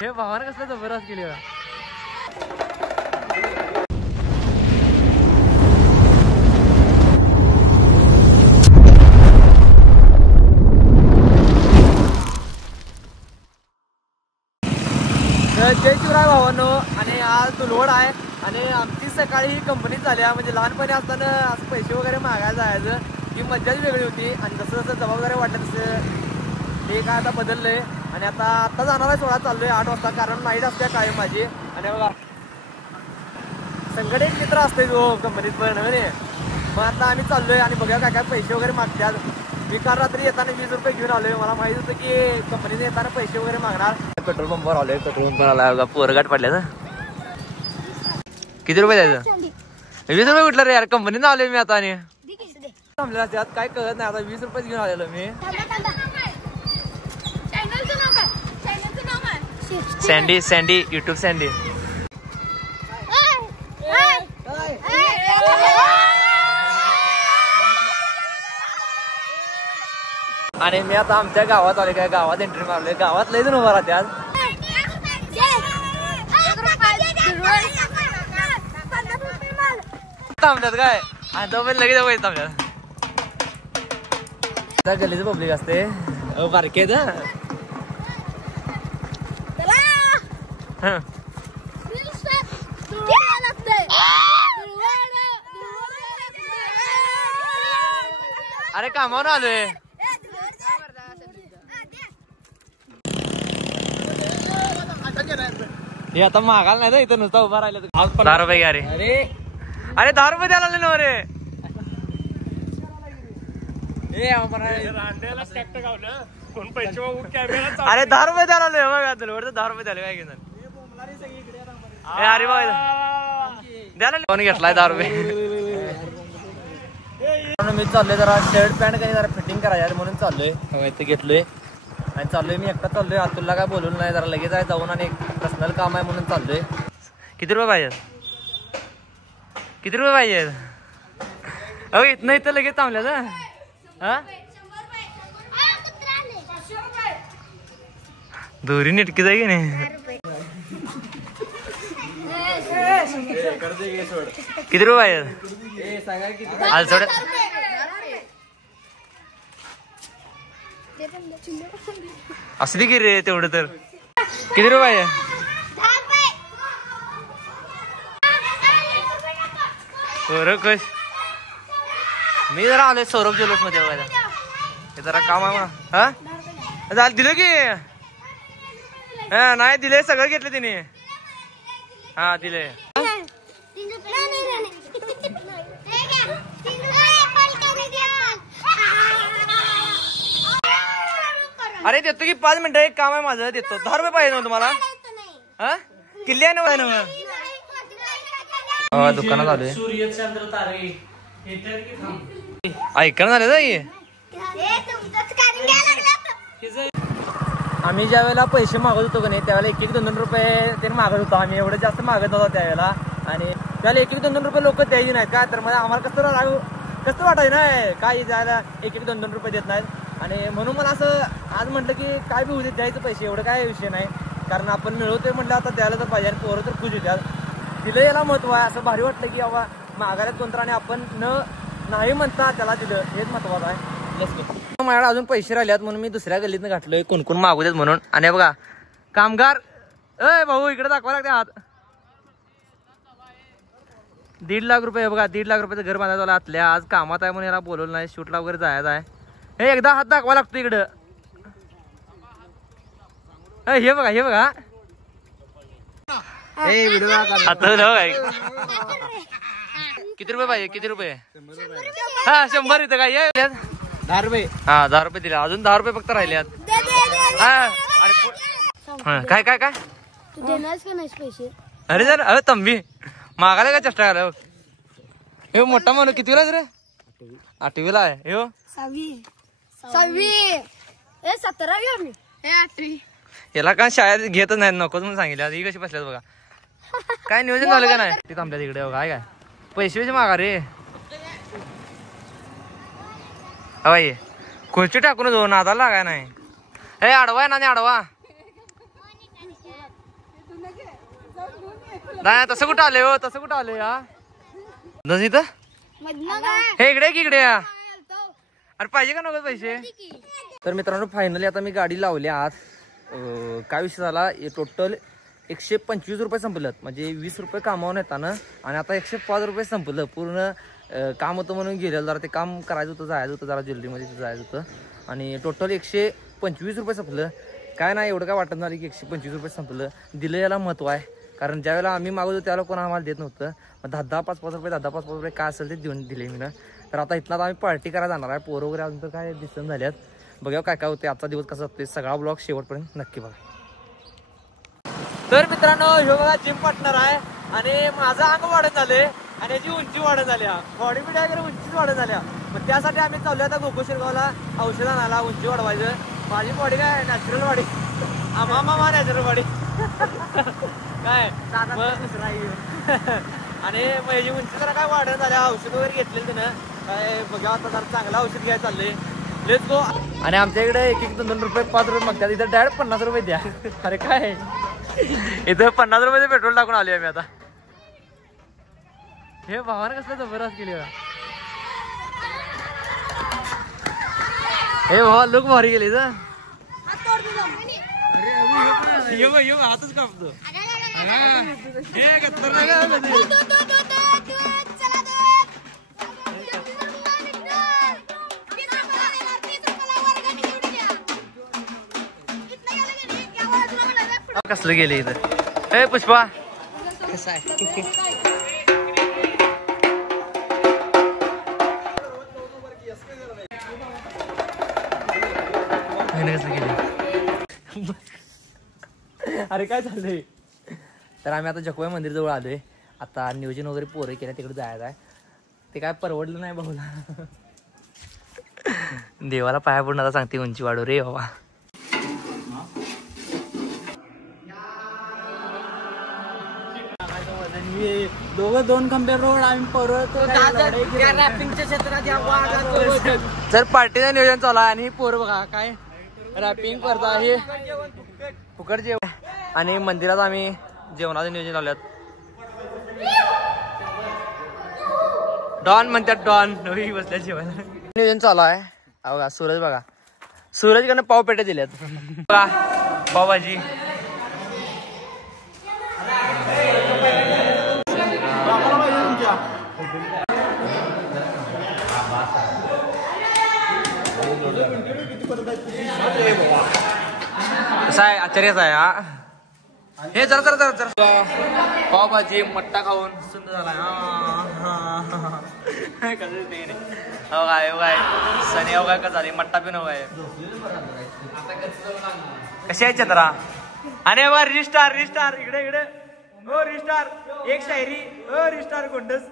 हे भावाने कसला जबरदस्त केली बघा. जय शिवराय भावांनो. आणि आज लोड आहे आणि आमची सकाळी ही कंपनी झाली आहे. म्हणजे लहानपणी असताना असं पैसे वगैरे मागायला जायचं ही मज्जाच वेगळी होती. आणि जसं जसं जबाबदारी वाटत तसं ते काय आता बदललंय. आणि आता जाणार आहे 16 चाललोय 8 वाजता, कारण नाईट असते कायम माझी. आणि बघा संकट एक मित्र असते जो कंपनीत पण. मग आता आम्ही चाललोय आणि बघा काय काय पैसे वगैरे मागतात. मी काल रात्री येताना 20 रुपये घेऊन आलोय. मला माहित होतं की कंपनीने येताना पैसे वगैरे मागणार. पेट्रोल पंपवर आलोय. पेट्रोल पंपवर आलाय बघा. पोरगाट पडल्या. किती रुपये द्यायचं? 20 रुपये कुठलं रे यार, कंपनीत आलोय मी आता. आणि थांबलेला त्यात काय कळत नाही. आता 20 रुपये घेऊन आलेलो मी. Sandy YouTube sandy. आणि मी आता आमच्या गावात आले. काय गावात एंट्री मारलोय. गावात लय जण उभा राहतात. थांबल्यात काय आणि तो पण लगेच थांबल्यात. गल्लीचं पब्लिक असते बारकेत. अरे कामावर आलोय. हे आता मागायला नाही ना इथं, नुसता उभा राहिलं. 10 रुपये घ्या रे. अरे 10 रुपये द्यायला ना रे. अरे 10 रुपये द्यायला बघा. तुला 10 रुपये द्यायला काय घेणार. अरे बघ द्यायला कोणी घेतलाय 10 रुपये. मी चाललोय जरा शर्ट पॅन्ट काही जरा फिटिंग करायचं म्हणून चाललोय. इथे घेतलोय आणि चाललोय. मी एकटा चाललोय. अतुलला काय बोलवलं नाही. जरा लगेच आहे जाऊन आणि पर्सनल काम आहे म्हणून चाललोय. किती रुपये पाहिजेत? किती रुपये पाहिजेत? अहो इथनं इथं लगेच थांबल्यात. हा दोरी निटकी जाई की नाही. किती रुपये पाहिजेत? आलसोड असली की रे तेवढं तर. किती रुपये आहे? कश मी जरा आलोय सौरभ ज्वेलर्स मध्ये बघायला. हे जरा काम आहे मला. हा झालं दिलं की. हा नाही दिले सगळं घेतलं तिने. हा दिले. अरे देतो की 5 मिनिटं. एक काम आहे माझं देतो. 10 रुपये पाहिजे ना तुम्हाला? हा किल्ली आहे ना. दुकानात आलोय. ऐकणं झालं जाई. आम्ही ज्या वेळेला पैसे मागत होतो का नाही त्यावेळेला 1-2 रुपये ते मागत होतो. आम्ही एवढं जास्त मागत होतो त्यावेळेला. आणि त्याला 1-2 रुपये लोक द्यायची नाहीत का. तर मग आम्हाला कसं वाटायचं नाही काय द्यायला 1-2 रुपये देत नाहीत. आणि म्हणून मला असं आज म्हटलं की काय बी उद्या द्यायचं पैसे. एवढं काय विषय नाही, कारण आपण मिळवतोय म्हटलं आता द्यायला तर पाहिजे. आणि पोरं तर खुश होत्यात. दिलं याला महत्व आहे. असं भारी वाटलं की बाबा मागायला कोणतं आणि आपण नाही म्हणता त्याला दिलं हेच महत्वाचं आहे. माझ्याकडे अजून पैसे राहिलेत म्हणून मी दुसऱ्या गल्लीतनं घातलोय. कोण मागू देत म्हणून. आणि बघा कामगार अय भाऊ इकडे दाखवा लागते हात. 1.5 लाख रुपये बघा. 1.5 लाख रुपयाचं घर बांधायचं आतल्या. आज कामात आहे म्हणून याला बोलवलं नाही. शूटला वगैरे जायचं आहे. हे एकदा हात दाखवा लागतो इकडं. हे बघा हे बघा. किती रुपये पाहिजे? किती रुपये? हा 100 इथं काय 10 रुपये. हा 10 रुपये दिले. अजून 10 रुपये फक्त राहिले. काय काय काय अरे जर अरे तंबी मागायला काय चेष्टा करा. हे मोठा म्हणून कितीला रे? 8वीला आहे. हो 17वी. याला काय शाळेत घेतच नाही. नकोच म्हणून सांगितलं. ही कशी बसल्यात बघा. काय नियोजन झालं का नाही? ती थांबल्या तिकडे बघा. काय पैसे मागा रे. अय खुर्ची टाकून जाऊ नादाला लागाय नाही. हे आडवा आहे ना. आडवा नाही तसं कुठं आले हो, तसं कुठं आले या इथं हे इकडे की इकडे या. अरे पाहिजे का नको पैसे. तर मित्रांनो फायनली आता मी गाडी लावली आज. काय विषय झाला, टोटल 125 रुपये संपलं, म्हणजे 20 रुपये कामावून येताना आणि आता 105 रुपये संपलं. पूर्ण काम होतं म्हणून गेलेलं, जरा ते काम करायचं होतं, जायचं होतं, जरा ज्वेलरीमध्ये जायचं होतं आणि टोटल 125 रुपये संपलं. काय नाही एवढं काय वाटत नाही की 125 रुपये संपलं. दिलं याला महत्व आहे, कारण ज्यावेळेला आम्ही मागवतो त्यावेळेला कोण आम्हाला देत नव्हतं. मग 10-10, 5-5 रुपये, 10-10, 5-5 रुपये काय असेल ते देऊन दिले मी ना. तर आता इथनं आम्ही पार्टी करायला जाणार आहे. पोरं वगैरे अजून तर काय दिसून झाल्यात. बघा काय काय होते, आजचा दिवस कसा जातोय, सगळा ब्लॉग शेवटपर्यंत नक्की बघा. तर मित्रांनो ह्यो बघा जिम पार्टनर आहे आणि माझं अंग वाढत झाले आणि याची उंची वाढत झाल्या, बॉडी बिडी वगैरे उंचीच वाढत झाल्या. मग त्यासाठी आम्ही चाललो आता गोकुळशिरगावला औषध आणायला उंची वाढवायचं. माझी बॉडी काय नॅचरल बॉडी, मामा नॅचरल बॉडी काय आणि मग याची उंची जरा काय वाढत झाल्या. औषध वगैरे घेतलेलं तिनं काय बघा, आता जरा चांगलं औषध घ्यायला चाललंय. Let's go. आणि आमच्या इकडे 1-1, 2-2 रुपये, 5 रुपये मागतात, इथं डायरेक्ट 50 रुपये द्या. अरे काय इथं 50 रुपये पेट्रोल टाकून आलोय आम्ही आता. हे भावानं कसलं जबरदस्त केली. हे भावा लुक भारी गेली तर हातच कापतो. कसलं गेले इथं. ए पुष्पा कसं आहे. अरे काय चाललंय. तर आम्ही आता जखुबाई मंदिर जवळ आलोय. आता नियोजन वगैरे पोरं केलं, तिकडे जायचं आहे. ते काय परवडलं नाही भाऊला. देवाला पाया पडून आता सांगते उंची वाढव रे बाबा. दोघं 2 खंबे रोड आम्ही परत रॅपिंगच्या क्षेत्रात. तर पार्टीचं नियोजन चालू आहे आणि पोरं बघा काय रॅपिंग करता हे फुकट जेवण. आणि मंदिरात आम्ही जेवणाचं नियोजन लावल्यात. डॉन म्हणतात, डॉन नवी बसल्या जेवण नियोजन चालू आहे. बघा सूरज, बघा सूरजकडनं पाव पेट्या दिल्यात बघा, पावभाजी. कसा आहे आचार्याचा आहे हा. हे जरा जरा जरा जरा पावभाजी मट्टा खाऊन सुंदर झालाय. काय सनी काय का झाली मट्टा पिन काय. कशी आहे चंद्रा. अरे वा रिस्टार रिस्टार इकडे इकडे. हो रिस्टार एक शायरी. हो रिस्टार गोंडस.